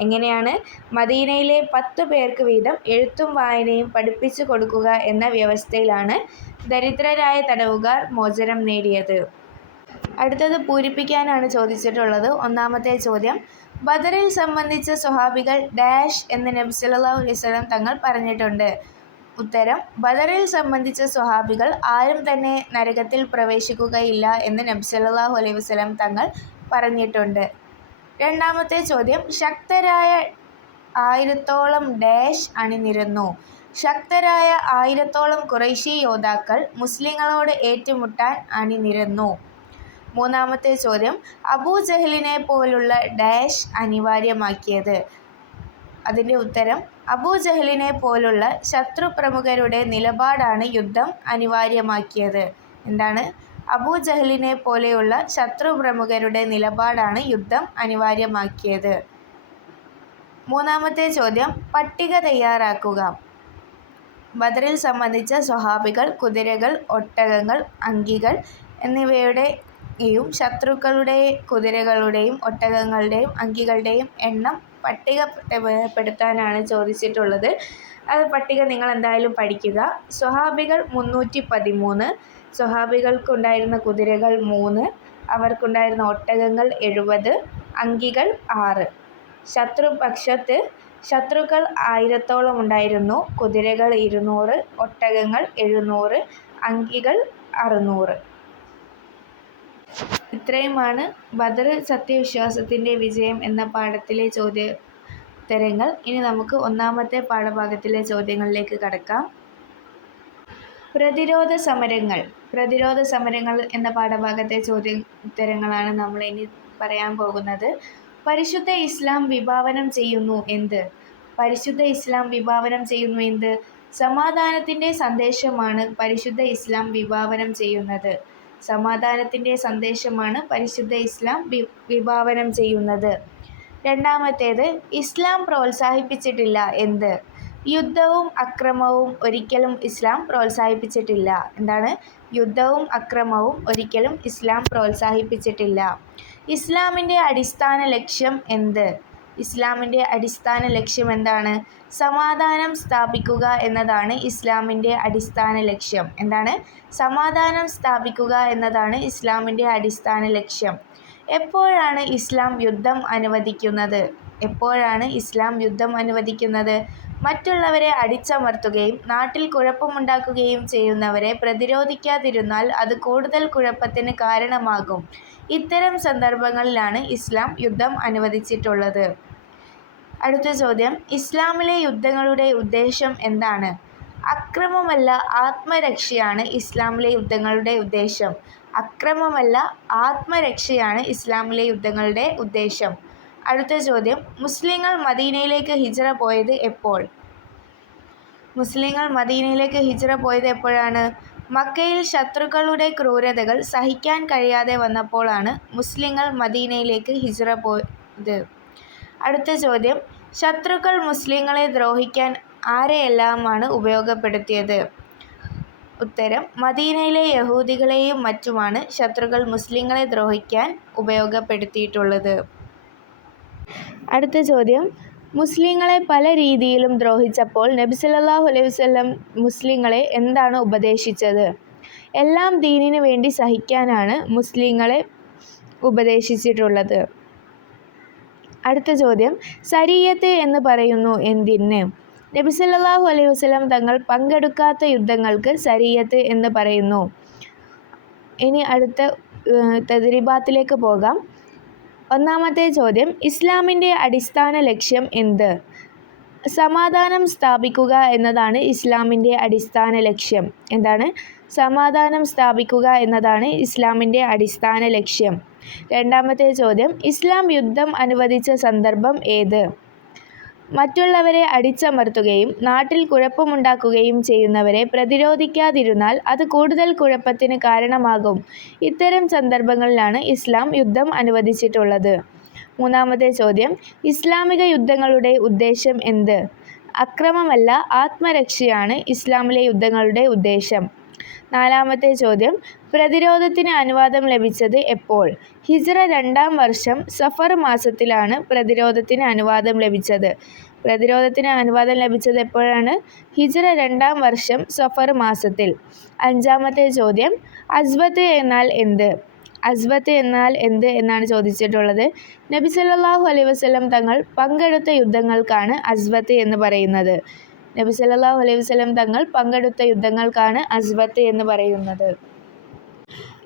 എങ്ങനെയാണ്? മദീനയിലെ 10 പേർക്ക് വീതം എഴുത്തും വായനയും പഠിപ്പിച്ചു കൊടുക്കുക എന്ന വ്യവസ്ഥയിലാണ് ദരിദ്രരായ തടവുകാർ മോചനം നേടിയത്. അടുത്തത് പൂരിപ്പിക്കാനാണ് ചോദിച്ചിട്ടുള്ളത്. ഒന്നാമത്തെ ചോദ്യം, ബദറിൽ സംബന്ധിച്ച സ്വഹാബികൾ ഡാഷ് എന്ന് നബി സല്ലല്ലാഹു അലൈഹി വസല്ലം തങ്ങൾ പറഞ്ഞിട്ടുണ്ട്. ഉത്തരം, ബദറിൽ സംബന്ധിച്ച സ്വഹാബികൾ ആരും തന്നെ നരകത്തിൽ പ്രവേശിക്കുകയില്ല എന്ന് നബി സല്ലല്ലാഹു അലൈഹി വസല്ലം തങ്ങൾ പറഞ്ഞിട്ടുണ്ട്. രണ്ടാമത്തെ ചോദ്യം, ശക്തരായ 1000-ഓളം ഡാഷ് അണിനിരന്നു. ശക്തരായ 1000-ഓളം ഖുറൈശി യോദ്ധാക്കൾ മുസ്ലിങ്ങളോട് ഏറ്റുമുട്ടാൻ അണിനിരന്നു. മൂന്നാമത്തെ ചോദ്യം, അബൂജഹലിനെ പോലുള്ള ഡാഷ് അനിവാര്യമാക്കിയത്. അതിൻ്റെ ഉത്തരം, അബൂജഹലിനെ പോലുള്ള ശത്രുപ്രമുഖരുടെ നിലപാടാണ് യുദ്ധം അനിവാര്യമാക്കിയത്. എന്താണ്? അബൂജഹലിനെ പോലെയുള്ള ശത്രുപ്രമുഖരുടെ നിലപാടാണ് യുദ്ധം അനിവാര്യമാക്കിയത്. മൂന്നാമത്തെ ചോദ്യം, പട്ടിക തയ്യാറാക്കുക. ബദറിൽ സംബന്ധിച്ച സ്വഹാബികൾ, കുതിരകൾ, ഒട്ടകങ്ങൾ, അങ്കികൾ എന്നിവയുടെയും ശത്രുക്കളുടെ കുതിരകളുടെയും ഒട്ടകങ്ങളുടെയും അങ്കികളുടെയും എണ്ണം പട്ടികപ്പെടുത്താനാണ് ചോദിച്ചിട്ടുള്ളത്. അത് പട്ടിക നിങ്ങൾ എന്തായാലും പഠിക്കുക. സ്വഹാബികൾ 313, സ്വഹാബികൾക്കുണ്ടായിരുന്ന കുതിരകൾ 3, അവർക്കുണ്ടായിരുന്ന ഒട്ടകങ്ങൾ 70, അങ്കികൾ 6. ശത്രുപക്ഷത്ത് ശത്രുക്കൾ 1000-ഓളം ഉണ്ടായിരുന്നു. കുതിരകൾ 200, ഒട്ടകങ്ങൾ 700, അങ്കികൾ 600. ഇത്രയുമാണ് ബദർ സത്യവിശ്വാസത്തിൻ്റെ വിജയം എന്ന പാഠത്തിലെ ചോദ്യോത്തരങ്ങൾ. ഇനി നമുക്ക് ഒന്നാമത്തെ പാഠഭാഗത്തിലെ ചോദ്യങ്ങളിലേക്ക് കടക്കാം. പ്രതിരോധ സമരങ്ങൾ എന്ന പാഠഭാഗത്തെ ചോദ്യോത്തരങ്ങളാണ് നമ്മൾ ഇനി പറയാൻ പോകുന്നത്. പരിശുദ്ധ ഇസ്ലാം വിഭാവനം ചെയ്യുന്നു എന്ത്? സമാധാനത്തിൻ്റെ സന്ദേശമാണ് പരിശുദ്ധ ഇസ്ലാം വിഭാവനം ചെയ്യുന്നത്. രണ്ടാമത്തേത്, ഇസ്ലാം പ്രോത്സാഹിപ്പിച്ചിട്ടില്ല എന്ത്? യുദ്ധവും അക്രമവും ഒരിക്കലും ഇസ്ലാം പ്രോത്സാഹിപ്പിച്ചിട്ടില്ല. എന്താണ്? യുദ്ധവും അക്രമവും ഒരിക്കലും ഇസ്ലാം പ്രോത്സാഹിപ്പിച്ചിട്ടില്ല. ഇസ്ലാമിൻ്റെ അടിസ്ഥാന ലക്ഷ്യം എന്ത്? ഇസ്ലാമിൻ്റെ അടിസ്ഥാന ലക്ഷ്യം എന്താണ്? സമാധാനം സ്ഥാപിക്കുക എന്നതാണ് ഇസ്ലാമിൻ്റെ അടിസ്ഥാന ലക്ഷ്യം. എന്താണ്? സമാധാനം സ്ഥാപിക്കുക എന്നതാണ് ഇസ്ലാമിൻ്റെ അടിസ്ഥാന ലക്ഷ്യം. എപ്പോഴാണ് ഇസ്ലാം യുദ്ധം അനുവദിക്കുന്നത്? മറ്റുള്ളവരെ അടിച്ചമർത്തുകയും നാട്ടിൽ കുഴപ്പമുണ്ടാക്കുകയും ചെയ്യുന്നവരെ പ്രതിരോധിക്കാതിരുന്നാൽ അത് കൂടുതൽ കുഴപ്പത്തിന് കാരണമാകും. ഇത്തരം സന്ദർഭങ്ങളിലാണ് ഇസ്ലാം യുദ്ധം അനുവദിച്ചിട്ടുള്ളത്. അടുത്ത ചോദ്യം, ഇസ്ലാമിലെ യുദ്ധങ്ങളുടെ ഉദ്ദേശം എന്താണ്? അക്രമമല്ല, ആത്മരക്ഷയാണ് ഇസ്ലാമിലെ യുദ്ധങ്ങളുടെ ഉദ്ദേശം. അടുത്ത ചോദ്യം, മുസ്ലിങ്ങൾ മദീനയിലേക്ക് ഹിജ്റ പോയത് എപ്പോഴാണ്? മക്കയിൽ ശത്രുക്കളുടെ ക്രൂരതകൾ സഹിക്കാൻ കഴിയാതെ വന്നപ്പോഴാണ് മുസ്ലിങ്ങൾ മദീനയിലേക്ക് ഹിജ്റ പോയത്. അടുത്ത ചോദ്യം, ശത്രുക്കൾ മുസ്ലിങ്ങളെ ദ്രോഹിക്കാൻ ആരെയെല്ലാമാണ് ഉപയോഗപ്പെടുത്തിയത്? ഉത്തരം, മദീനയിലെ യഹൂദികളെയും മറ്റുമാണ് ശത്രുക്കൾ മുസ്ലിങ്ങളെ ദ്രോഹിക്കാൻ ഉപയോഗപ്പെടുത്തിയിട്ടുള്ളത്. അടുത്ത ചോദ്യം, മുസ്ലിങ്ങളെ പല രീതിയിലും ദ്രോഹിച്ചപ്പോൾ നബി സല്ലല്ലാഹു അലൈഹി വസല്ലം മുസ്ലിങ്ങളെ എന്താണ് ഉപദേശിച്ചത്? എല്ലാം ദീനിന് വേണ്ടി സഹിക്കാനാണ് മുസ്ലിങ്ങളെ ഉപദേശിച്ചിട്ടുള്ളത്. അടുത്ത ചോദ്യം, ശരീഅത്ത് എന്ന് പറയുന്നു എന്തിന്? നബി സല്ലല്ലാഹു അലൈഹി വസല്ലം തങ്ങൾ പങ്കെടുക്കാത്ത യുദ്ധങ്ങൾക്ക് ശരീഅത്ത് എന്ന് പറയുന്നു. ഇനി അടുത്ത തദ്രീബാത്തിലേക്ക് പോകാം. ഒന്നാമത്തെ ചോദ്യം, ഇസ്ലാമിൻ്റെ അടിസ്ഥാന ലക്ഷ്യം എന്ത്? സമാധാനം സ്ഥാപിക്കുക എന്നതാണ് ഇസ്ലാമിൻ്റെ അടിസ്ഥാന ലക്ഷ്യം. എന്താണ്? സമാധാനം സ്ഥാപിക്കുക എന്നതാണ് ഇസ്ലാമിൻ്റെ അടിസ്ഥാന ലക്ഷ്യം. രണ്ടാമത്തെ ചോദ്യം, ഇസ്ലാം യുദ്ധം അനുവദിച്ച സന്ദർഭം ഏത്? മറ്റുള്ളവരെ അടിച്ചമർത്തുകയും നാട്ടിൽ കുഴപ്പമുണ്ടാക്കുകയും ചെയ്യുന്നവരെ പ്രതിരോധിക്കാതിരുന്നാൽ അത് കൂടുതൽ കുഴപ്പത്തിന് കാരണമാകും. ഇത്തരം സന്ദർഭങ്ങളിലാണ് ഇസ്ലാം യുദ്ധം അനുവദിച്ചിട്ടുള്ളത്. മൂന്നാമത്തെ ചോദ്യം, ഇസ്ലാമിക യുദ്ധങ്ങളുടെ ഉദ്ദേശം എന്ത്? അക്രമമല്ല, ആത്മരക്ഷയാണ് ഇസ്ലാമിലെ യുദ്ധങ്ങളുടെ ഉദ്ദേശം. നാലാമത്തെ ചോദ്യം, പ്രതിരോധത്തിന് അനുവാദം ലഭിച്ചത് എപ്പോൾ? ഹിജ്റ 2-ാം വർഷം സഫർ മാസത്തിലാണ് പ്രതിരോധത്തിന് അനുവാദം ലഭിച്ചത്. എപ്പോഴാണ്? ഹിജ്റ 2-ാം വർഷം സഫർ മാസത്തിൽ. അഞ്ചാമത്തെ ചോദ്യം, അസ്വത്ത് എന്നാൽ എന്ത് എന്നാണ് ചോദിച്ചിട്ടുള്ളത്. നബി സല്ലല്ലാഹു അലൈഹി വസല്ലം തങ്ങൾ പങ്കെടുത്ത യുദ്ധങ്ങൾക്കാണ് അസ്വത്ത് എന്ന് പറയുന്നത്.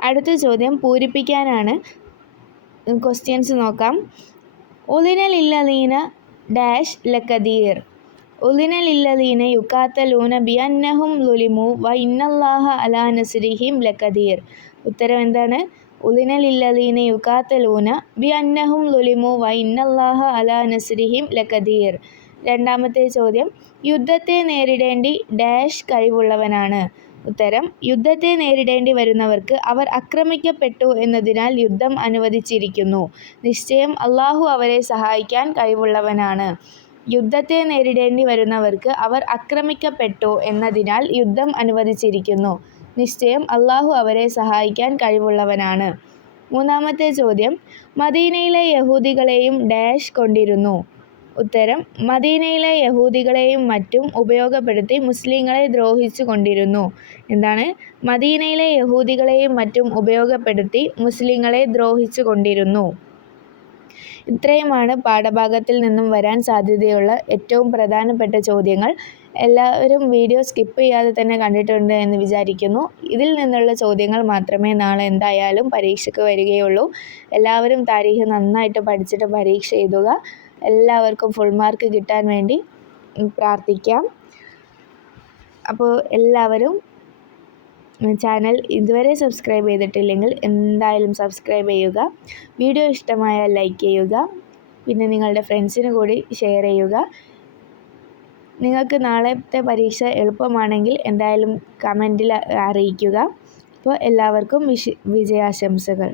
അടുത്ത ചോദ്യം പൂരിപ്പിക്കാനാണ്. ക്വസ്റ്റ്യൻസ് നോക്കാം. ഉദിന ലില്ലദീന ഡാഷ് ലഖദീർ. ഉദിന ലില്ലദീന യുഖാത്തലൂന ബിഅന്നഹും ളുലിമു വ ഇന്നല്ലാഹ അലാ നസ്രിഹിം ലഖദീർ. ഉത്തരം എന്താണ്? ഉദിന ലില്ലദീന യുഖാത്തലൂന ബിഅന്നഹും ളുലിമു വ ഇന്നല്ലാഹ അലാ നസ്രിഹിം ലഖദീർ. രണ്ടാമത്തെ ചോദ്യം, യുദ്ധത്തെ നേരിടേണ്ടി ഡാഷ് കഴിവുള്ളവനാണ്. ഉത്തരം, യുദ്ധത്തെ നേരിടേണ്ടി വരുന്നവർക്ക് അവർ ആക്രമിക്കപ്പെട്ടു എന്നതിനാൽ യുദ്ധം അനുവദിച്ചിരിക്കുന്നു. നിശ്ചയം അല്ലാഹു അവരെ സഹായിക്കാൻ കഴിവുള്ളവനാണ്. യുദ്ധത്തെ നേരിടേണ്ടി വരുന്നവർക്ക് അവർ ആക്രമിക്കപ്പെട്ടു എന്നതിനാൽ യുദ്ധം അനുവദിച്ചിരിക്കുന്നു. നിശ്ചയം അല്ലാഹു അവരെ സഹായിക്കാൻ കഴിവുള്ളവനാണ്. മൂന്നാമത്തെ ചോദ്യം, മദീനയിലെ യഹൂദികളെയും ഡാഷ് കൊണ്ടിരുന്നു. ഉത്തരം, മദീനയിലെ യഹൂദികളെയും മറ്റും ഉപയോഗപ്പെടുത്തി മുസ്ലിങ്ങളെ ദ്രോഹിച്ചു കൊണ്ടിരുന്നു. എന്താണ്? മദീനയിലെ യഹൂദികളെയും മറ്റും ഉപയോഗപ്പെടുത്തി മുസ്ലിങ്ങളെ ദ്രോഹിച്ചു കൊണ്ടിരുന്നു. ഇത്രയുമാണ് പാഠഭാഗത്തിൽ നിന്നും വരാൻ സാധ്യതയുള്ള ഏറ്റവും പ്രധാനപ്പെട്ട ചോദ്യങ്ങൾ. എല്ലാവരും വീഡിയോ സ്കിപ്പ് ചെയ്യാതെ തന്നെ കണ്ടിട്ടുണ്ട് എന്ന് വിചാരിക്കുന്നു. ഇതിൽ നിന്നുള്ള ചോദ്യങ്ങൾ മാത്രമേ നാളെ എന്തായാലും പരീക്ഷയ്ക്ക് വരികയുള്ളൂ. എല്ലാവരും താരീഖ് നന്നായിട്ട് പഠിച്ചിട്ട് പരീക്ഷ എഴുതുക. എല്ലാവർക്കും ഫുൾ മാർക്ക് കിട്ടാൻ വേണ്ടി പ്രാർത്ഥിക്കാം. അപ്പോൾ എല്ലാവരും ചാനൽ ഇതുവരെ സബ്സ്ക്രൈബ് ചെയ്തിട്ടില്ലെങ്കിൽ എന്തായാലും സബ്സ്ക്രൈബ് ചെയ്യുക. വീഡിയോ ഇഷ്ടമായാൽ ലൈക്ക് ചെയ്യുക. പിന്നെ നിങ്ങളുടെ ഫ്രണ്ട്സിന് കൂടി ഷെയർ ചെയ്യുക. നിങ്ങൾക്ക് നാളത്തെ പരീക്ഷ എളുപ്പമാണെങ്കിൽ എന്തായാലും കമൻറ്റിൽ അറിയിക്കുക. അപ്പോൾ എല്ലാവർക്കും വിജയാശംസകൾ.